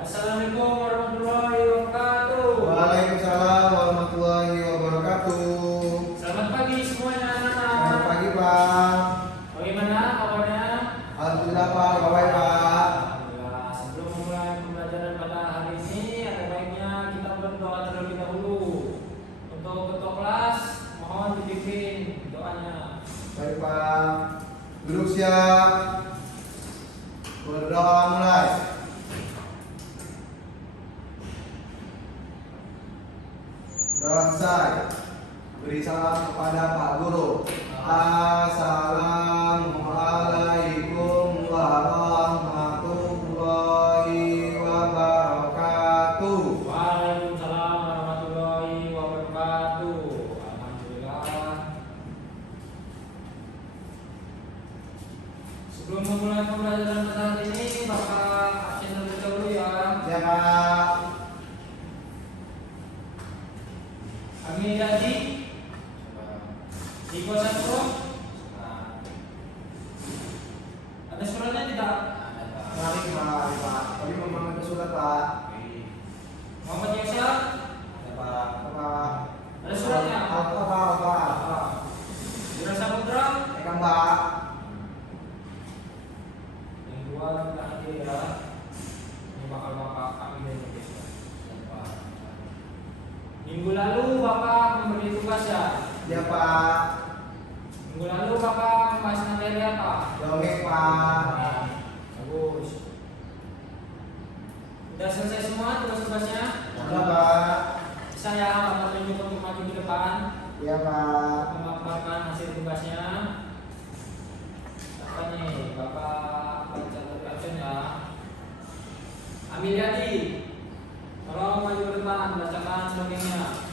Assalamualaikum warahmatullahi wabarakatuh. Waalaikumsalam warahmatullahi wabarakatuh. Selamat pagi semuanya anak-anak. Selamat pagi Pak. Bagaimana kabarnya? Alhamdulillah Pak, baik Pak. Alhamdulillah. Sebelum memulai pembelajaran pada hari ini, ada baiknya kita berdoa terlebih dahulu. Untuk ketua kelas, mohon dipimpin doanya. Baik Pak. Duduk siap. Berdoa mulai. Doa selesai. Beri salam kepada Pak Guru. Assalamualaikum warahmatullahi wabarakatuh. Waalaikumsalam warahmatullahi wabarakatuh. Alhamdulillah. Sebelum memulai pembelajaran pada hari ini, Bapak absen terlebih dahulu ya. Ya Pak. Kami jadi di kosan pro. Ada suratnya tidak? Mari Pak. Kami membangun surat Pak. Muhammad Yusuf. Ya Pak. Pak. Ada suratnya? Pak. Wira Saputra. Ekam Pak. Yang dua kita hadir ya. Ini bakal bapak kami dari desa. Minggu lalu bapak memberi tugas ya. Ya Pak. Minggu lalu bapak membahas materi apa? Dongeng Pak. Bagus. Sudah selesai semua tugas-tugasnya? Ya Pak. Bisa ya bapak tunjuk untuk maju ke depan. Ya Pak. Memaparkan hasil tugasnya. Apa nih bapak baca dari absen ya. Ambil Yati, tolong maju ke depan bacakan sebagainya.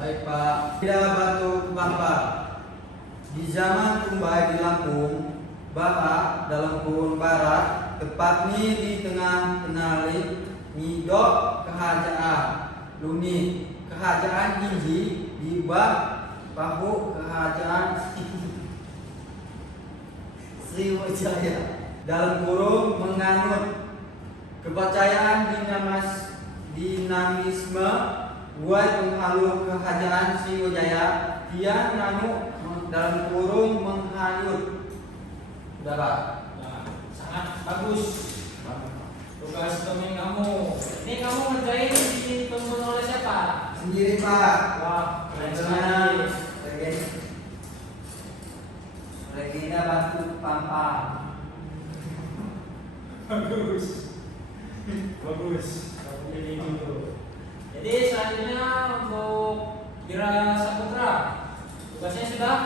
Baik Pak, tidak batu Bapak. Di zaman Tumbai di Lampung, Bapak dalam Lampung Barat, tepatnya di tengah kenali ngidok kehajaan, luni kehajaan hiji di bab pahu kehajaan Sriwijaya dalam kurung menganut kepercayaan dinamisme buat penghalu kerajaan Sriwijaya dia nanu dalam kurung menghanyut. Udah Pak. Nah, sangat bagus. Tugas dongeng kamu. Ini kamu ngerjain dituntun oleh siapa? Sendiri Pak. Wah, keren sekali. Regina Batu Pampa. Bagus. Bagus. Kamu jadi gitu. Jadi selanjutnya untuk Wira Saputra. Tugasnya sudah?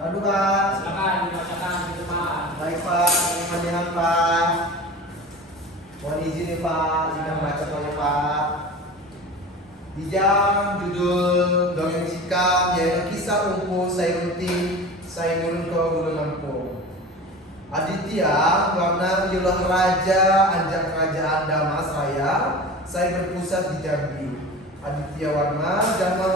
Aduh Pak. Silakan dibacakan di depan. Baik Pak. Kami Pak. Mohon izin nih Pak. Sidang baca oleh Pak. Di jam judul dongeng sikap yaitu kisah Umpu Sayuti Saimurun ke Gunung Lampung. Aditya warna yulah raja anjak kerajaan Damasraya saya berpusat di Jambi. Aditya warna jama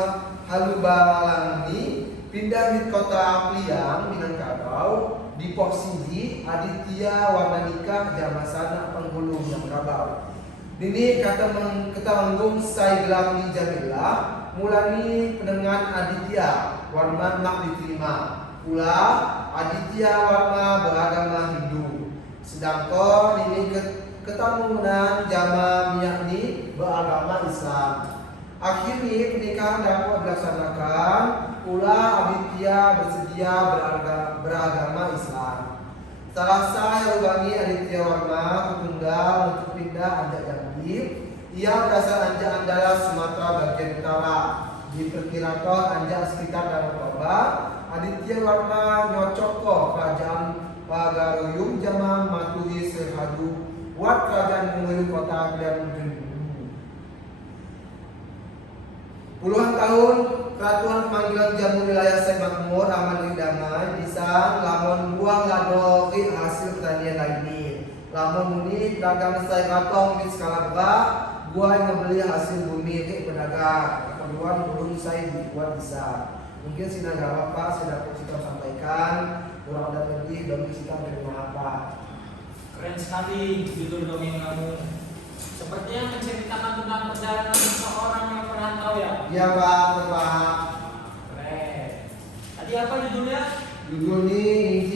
Halubalangni pindah di kota Pliang Minangkabau di posisi Aditya warna nikah jama sana penghulung yang kabau. Ini kata ketanggung saya gelang di Jamila mulani pendengar Aditya warna nak diterima. Pula Aditya warna beragama Hindu. Sedangkan ini ketanggungan jama yakni beragama Islam. Akhirnya pernikahan dapat dilaksanakan. Pula Aditya bersedia beragama Islam. Setelah saya ulangi Aditya warna ketunggal untuk pindah anjak Jambi. Ia berasal anjak Andala Sumatera bagian utara. Diperkirakan anjak sekitar Danau Toba. Aditya warna nyocok kerajaan Pagaruyung zaman Matuhi Serhadu buat kerajaan penguyung kota Pliang. Puluhan tahun Peraturan Pemanggilan Jamu Wilayah Sek Makmur aman damai disang lamun buang ladoki hasil pertanian lainnya. Lamun muni dagang saya katong di skala besar, gua yang membeli hasil bumi ke pedagang. Kemudian belum saya dibuat bisa. Mungkin sinagara Pak saya dapat kita sampaikan kurang ada lebih dongeng singkat dari Mahapa. Keren sekali judul dongeng kamu. Sepertinya menceritakan tentang perjalanan seseorang yang merantau ya. Iya Pak, Pak. Keren. Tadi apa judulnya? Judul ini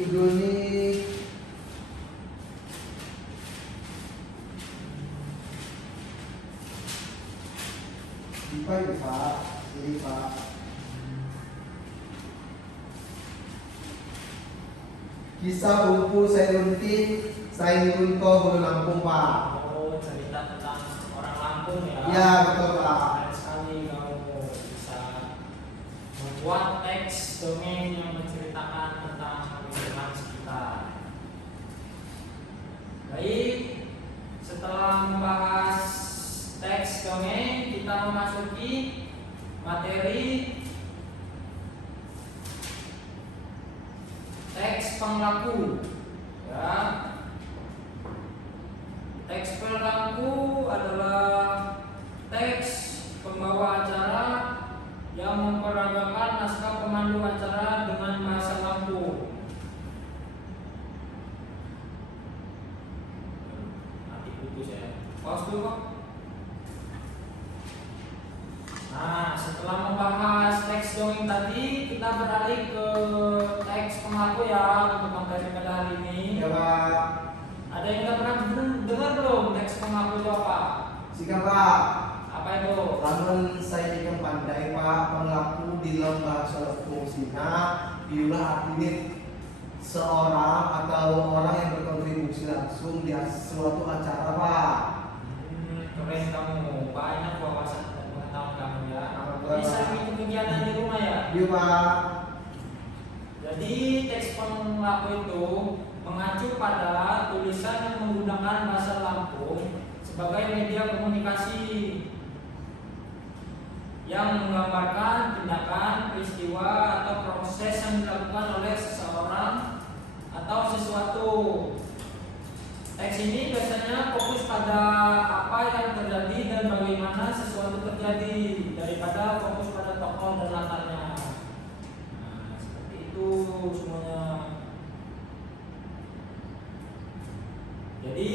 judul ini Pak, ini Pak. Kisah Bungku Sailunti Sailunto Bulu Lampung Pak. Oh, cerita tentang orang Lampung ya. Iya betul Pak. Keren sekali kamu bisa membuat teks dongeng yang menceritakan tentang lingkungan sekitar. Baik, setelah membahas teks dongeng, kita memasuki materi teks penglaku. Ya, teks penglaku adalah teks pembawa acara yang memperagakan naskah pemandu acara dengan bahasa Lampung. Nanti putus ya. Pause dulu Pak. Nah, setelah membahas teks dongeng tadi, kita beralih ke teks penglaku ya untuk materi pada hari ini. Ya Pak. Ada yang nggak pernah dengar belum teks penglaku itu apa? Sika Pak. Apa itu? Namun saya ikan pandai Pak, penglaku di dalam bahasa Lampung Sina diulah artinya seorang atau orang yang berkontribusi langsung di suatu acara Pak. Keren kamu, banyak wawasan dan pengetahuan kamu ya. Alhamdulillah. Bisa bikin kegiatan di rumah ya. Iya Pak. Jadi teks penglaku itu mengacu pada tulisan yang menggunakan bahasa Lampung sebagai media komunikasi yang menggambarkan tindakan, peristiwa, atau proses yang dilakukan oleh seseorang atau sesuatu. Teks ini biasanya fokus pada apa yang terjadi dan bagaimana sesuatu terjadi daripada fokus pada tokoh dan latarnya. Nah, seperti itu semuanya. Jadi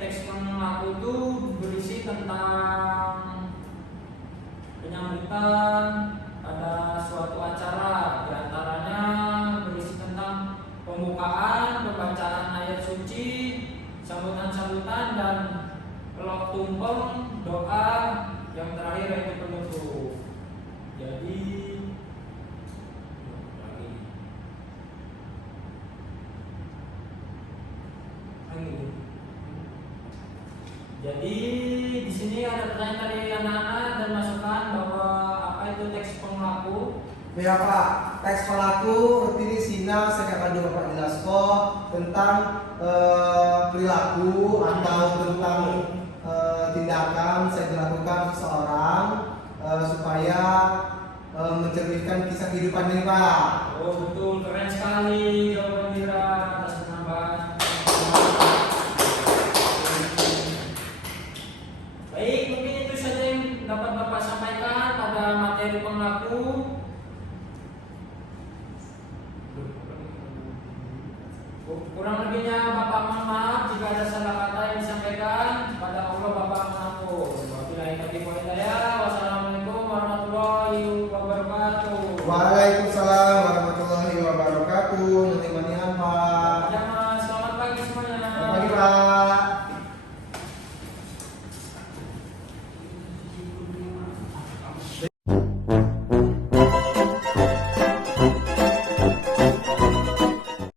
teks penglaku itu berisi tentang penyambutan pada suatu acara, diantaranya berisi tentang pembukaan, pembacaan ayat suci, sambutan-sambutan, dan pelok tumpeng, doa, yang terakhir yaitu penutup. Jadi Jadi di sini ada pertanyaan dari anak-anak dan masukan bahwa apa itu teks penglaku. Ya Pak, teks pelaku ini Sina saya akan dulu Bapak jelaskan tentang perilaku atau tentang tindakan saya dilakukan seseorang supaya mencerminkan kisah kehidupan ini Pak. Oh betul, keren sekali jawaban Mira atas penambahan. Baik, mungkin itu saja yang dapat Bapak sampaikan pada materi penglaku. Kurang lebihnya